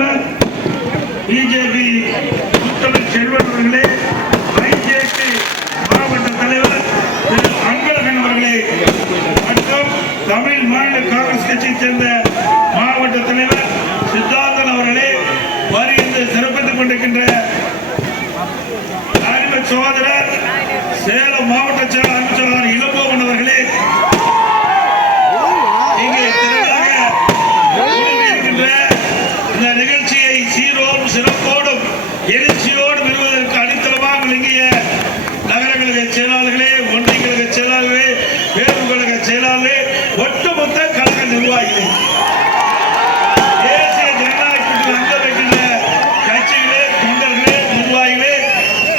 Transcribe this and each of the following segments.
முதல்வர் பிஜேபி முத்தமிழ் செல்வன் அவர்களே, ஐஜேபி மாவட்ட தலைவர் திரு அன்பழகன் அவர்களே மற்றும் தமிழ் மாநில காங்கிரஸ் கட்சியைச் சேர்ந்த மாவட்ட தலைவர் சித்தார்த்தன் அவர்களே, வருகின்ற சிறப்பித்துக் கொண்டிருக்கின்ற அறிவு சகோதரர் சேலம் மாவட்ட செயலாளர் அமைச்சர் இளங்கோவன் அவர்களே, இங்கே திரளாக இருக்கின்ற இந்த நிகழ்ச்சியை சீரோடும் சிறப்போடும் எழுச்சியோடும் பெறுவதற்கு அடித்தளமாக விளங்கிய நகர கழக செயலாளர்களே, ஒன்றிய கழக செயலாளர்களே, பேரூர் கழக செயலாளர்களே, ஒட்டுமொத்த கழக நிர்வாகிகளே, தேசிய ஜனநாயக கூட்டணியில் அங்க வைக்கின்ற கட்சிகளே, தொண்டர்களே, நிர்வாகிகளே,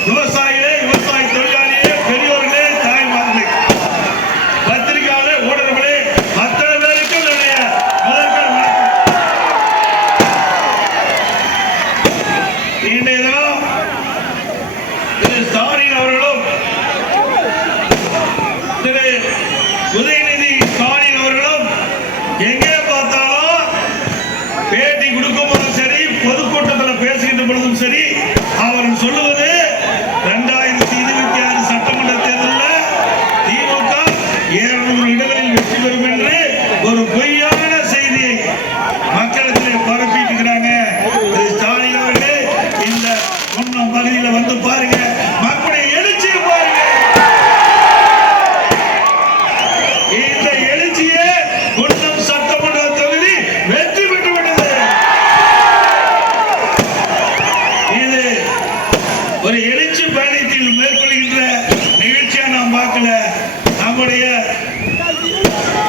விவசாயிகளே, விவசாய தொழிலாளிகளே, பெரியோர்களே, தாய்மார்களே, பத்திரிகையாளர்களே, ஊடகங்களே, அத்தனை பேருக்கு என்னுடைய முதற்கண் வணக்கம். இன்றைய தினம் திரு ஸ்டாலின் அவர்களும் திரு உதயநிதி ஸ்டாலின் அவர்களும் எங்கே பார்த்தாலும் பேட்டி கொடுக்கும் போதும் சரி, பொதுக்கூட்டத்தில் பேசுகின்ற பொழுதும் சரி, அவர்கள் சொல்லுவது 2026 சட்டமன்ற தேர்தலில் திமுக 200 இடங்களில் வெற்றி பெறும் என்று ஒரு பொய்யான செய்தியை மக்களிடத்திலே பரப்பிட்டு இருக்கிறாங்க. திரு ஸ்டாலின் அவர்களே, இந்த முன்னம் பகுதியில் வந்து பாருங்க, மக்களுடைய எழுச்சியை பாருங்க. இந்த எழுச்சியே முன்னம் சட்டமன்ற தொகுதி வெற்றி பெற்று விட்டது. இது ஒரு எழுச்சி பயணத்தில் மேற்கொள்கின்ற நிகழ்ச்சியா நாம் பார்க்கல. நம்முடைய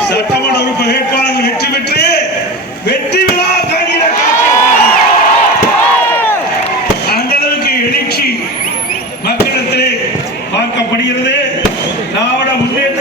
சட்டமன்ற உறுப்பு வேட்பாளர்கள் வெற்றி பெற்று வெற்றி விழா காண்கிற அந்த அளவுக்கு எழுச்சி மக்களிடத்திலே பார்க்கப்படுகிறது. திராவிட முன்னேற்ற